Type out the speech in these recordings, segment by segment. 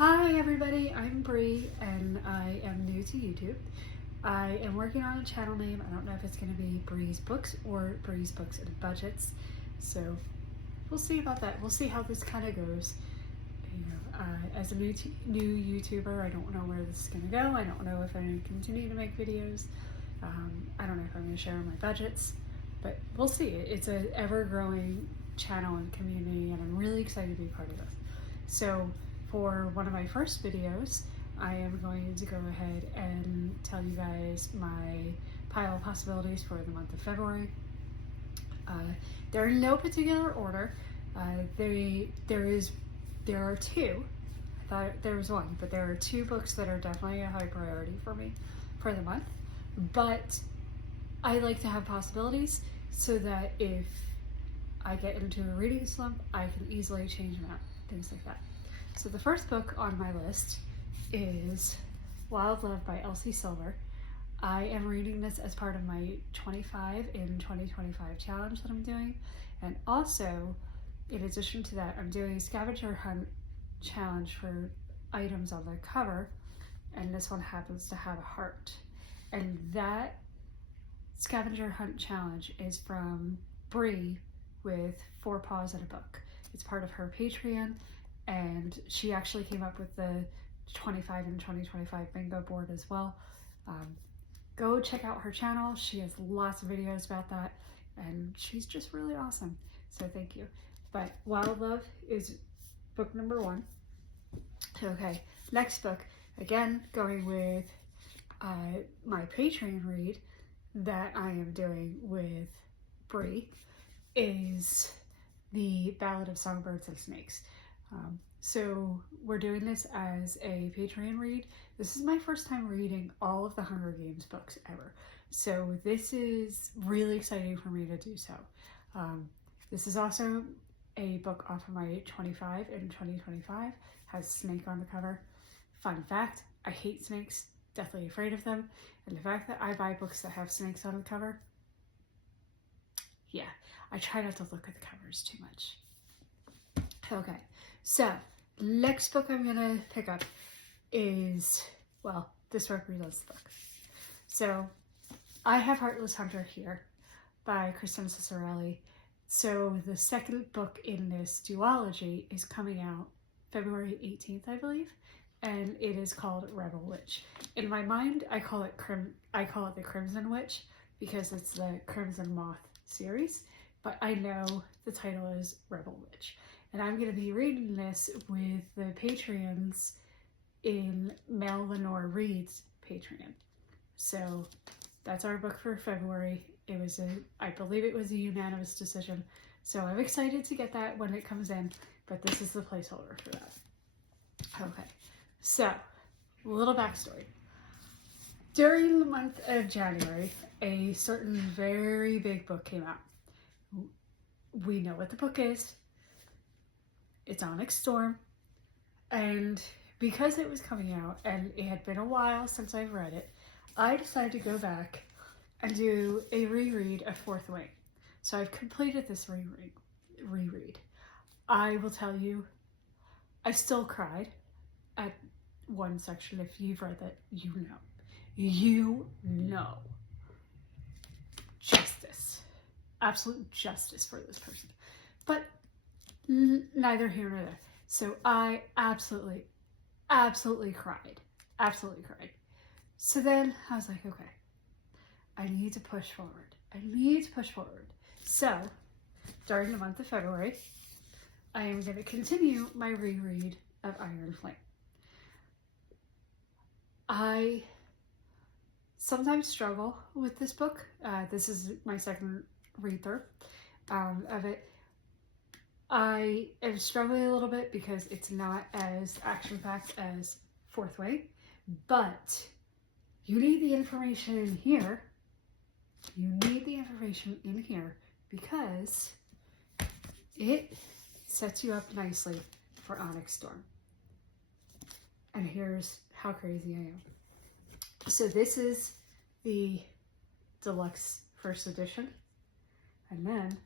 Hi everybody, I'm Bree and I am new to YouTube. I am working on a channel name. I don't know if it's going to be Bree's Books or Bree's Books and Budgets. So we'll see about that. We'll see how this kind of goes. As a new YouTuber, I don't know where this is going to go. I don't know if I'm going to continue to make videos. I don't know if I'm going to share my budgets, but we'll see. It's an ever-growing channel and community, and I'm really excited to be part of this. So for one of my first videos, I am going to go ahead and tell you guys my pile of possibilities for the month of February. They're in no particular order. There are two. I thought there was one, but there are two books that are definitely a high priority for me for the month. But I like to have possibilities so that if I get into a reading slump, I can easily change them out, things like that. So the first book on my list is Wild Love by Elsie Silver. I am reading this as part of my 25 in 2025 challenge that I'm doing. And also, in addition to that, I'm doing a scavenger hunt challenge for items on the cover. And this one happens to have a heart. And that scavenger hunt challenge is from Bree with 4 Paws in a Book. It's part of her Patreon. And she actually came up with the 25 and 2025 bingo board as well. Go check out her channel. She has lots of videos about that, and she's just really awesome. So thank you. But Wild Love is book number 1. Okay, next book, again, going with my Patreon read that I am doing with Bree, is The Ballad of Songbirds and Snakes. So we're doing this as a Patreon read. This is my first time reading all of the Hunger Games books ever. So this is really exciting for me to do so. This is also a book off of my 25 in 2025, has a snake on the cover. Fun fact, I hate snakes, deathly afraid of them. And the fact that I buy books that have snakes on the cover, yeah, I try not to look at the covers too much. Okay, so next book I'm gonna pick up is, well, this represents the book. So I have Heartless Hunter here by Kristen Cicerelli. So the second book in this duology is coming out February 18th, I believe, and it is called Rebel Witch. In my mind, I call it the Crimson Witch because it's the Crimson Moth series, but I know the title is Rebel Witch. And I'm going to be reading this with the Patreons in Mel Lenore Reads Patreon. So that's our book for February. I believe it was a unanimous decision. So I'm excited to get that when it comes in, but this is the placeholder for that. Okay, so a little backstory. During the month of January, a certain very big book came out. We know what the book is. It's Onyx Storm, and because it was coming out and it had been a while since I've read it, I decided to go back and do a reread of Fourth Wing. So I've completed this reread. I will tell you, I still cried at one section. If you've read that, you know. Justice. Absolute justice for this person. But neither here nor there. So I absolutely cried. Absolutely cried. So then I was like, okay, I need to push forward. So during the month of February, I am going to continue my reread of Iron Flame. I sometimes struggle with this book. This is my second read through of it. I am struggling a little bit because it's not as action-packed as Fourth Wing, but you need the information in here. Because it sets you up nicely for Onyx Storm. And here's how crazy I am. So this is the deluxe first edition, and then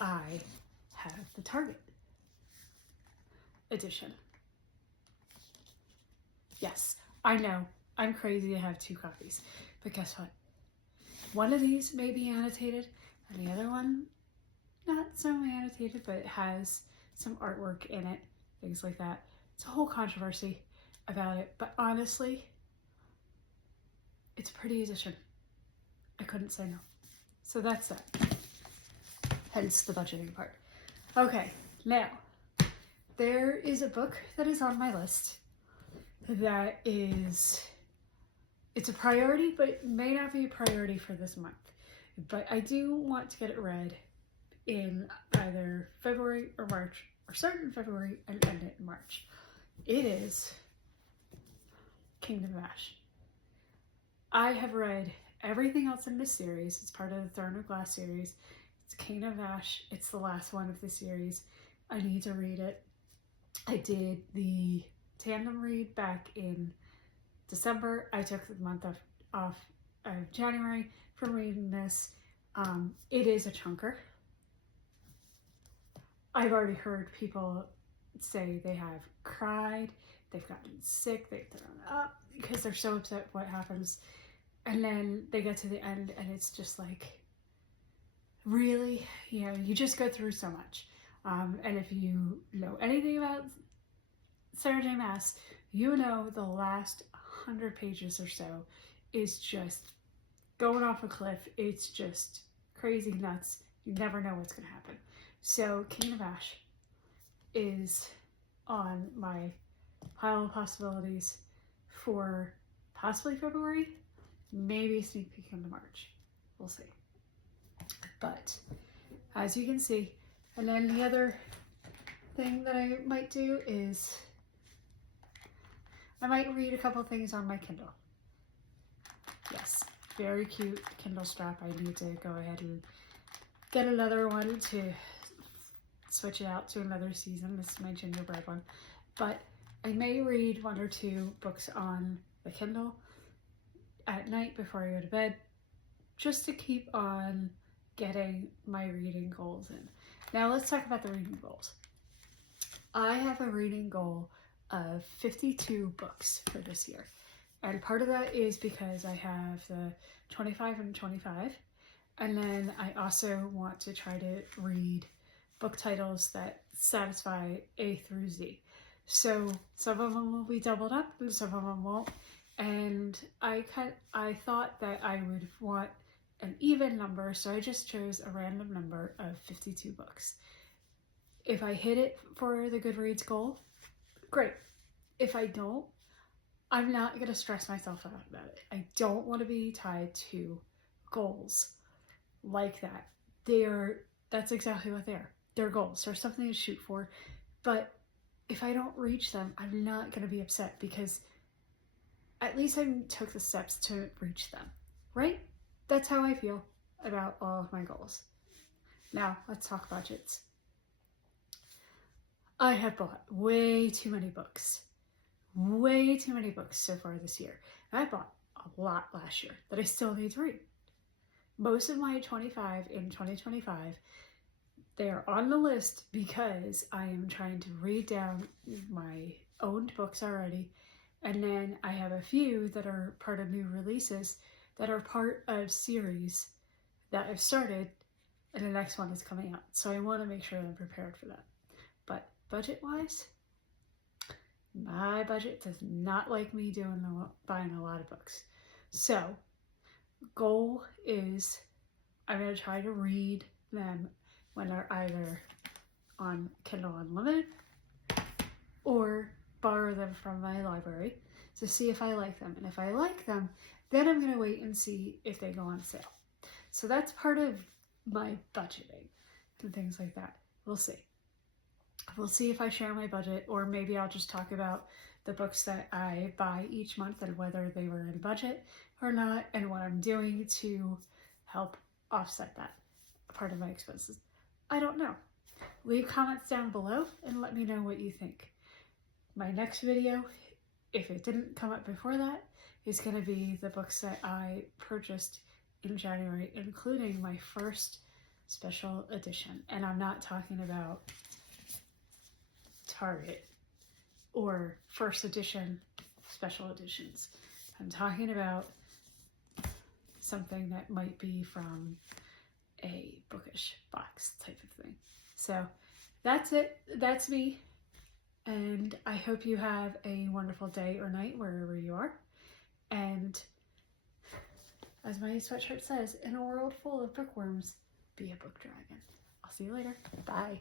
I have the Target. edition. Yes, I know, I'm crazy to have 2 copies, but guess what? One of these may be annotated, and the other one not so annotated, but it has some artwork in it, things like that. It's a whole controversy about it, but honestly, it's a pretty edition. I couldn't say no. So that's that. Hence the budgeting part. Okay, now, there is a book that is on my list that is, it's a priority, but it may not be a priority for this month. But I do want to get it read in either February or March, or start in February and end it in March. It is Kingdom of Ash. I have read everything else in this series. It's part of the Throne of Glass series. It's Kingdom of Ash. It's the last one of the series. I need to read it. I did the tandem read back in December. I took the month off of January from reading this. It is a chunker. I've already heard people say they have cried, they've gotten sick, they've thrown up because they're so upset what happens. And then they get to the end and it's just like, really? You know, you just go through so much. And if you know anything about Sarah J. Maas, you know the last 100 pages or so is just going off a cliff. It's just crazy nuts. You never know what's going to happen. So Kingdom of Ash is on my pile of possibilities for possibly February, maybe a sneak peek into March. We'll see. But as you can see, and then the other thing that I might do is I might read a couple things on my Kindle. Yes, very cute Kindle strap. I need to go ahead and get another one to switch it out to another season. This is my gingerbread one. But I may read 1 or 2 books on the Kindle at night before I go to bed, just to keep on getting my reading goals in. Now let's talk about the reading goals. I have a reading goal of 52 books for this year. And part of that is because I have the 25 and 25. And then I also want to try to read book titles that satisfy A through Z. So some of them will be doubled up and some of them won't. And I thought that I would want an even number, so I just chose a random number of 52 books. If I hit it for the Goodreads goal, great. If I don't, I'm not going to stress myself out about it. I don't want to be tied to goals like that. That's exactly what they are. They're goals. They're something to shoot for. But if I don't reach them, I'm not going to be upset because at least I took the steps to reach them, right? That's how I feel about all of my goals. Now, let's talk budgets. I have bought way too many books. Way too many books so far this year. And I bought a lot last year that I still need to read. Most of my 25 in 2025, they are on the list because I am trying to read down my owned books already. And then I have a few that are part of new releases that are part of series that I've started and the next one is coming out. So I want to make sure I'm prepared for that. But budget-wise, my budget does not like me buying a lot of books. So goal is I'm going to try to read them when they're either on Kindle Unlimited or borrow them from my library to see if I like them. And if I like them, then I'm going to wait and see if they go on sale. So that's part of my budgeting and things like that. We'll see. We'll see if I share my budget, or maybe I'll just talk about the books that I buy each month and whether they were in budget or not, and what I'm doing to help offset that part of my expenses. I don't know. Leave comments down below and let me know what you think. My next video, if it didn't come up before that, is going to be the books that I purchased in January, including my first special edition. And I'm not talking about Target or first edition special editions. I'm talking about something that might be from a bookish box type of thing. So that's it. That's me. And I hope you have a wonderful day or night wherever you are. And as my sweatshirt says, in a world full of bookworms, be a book dragon. I'll see you later. Bye.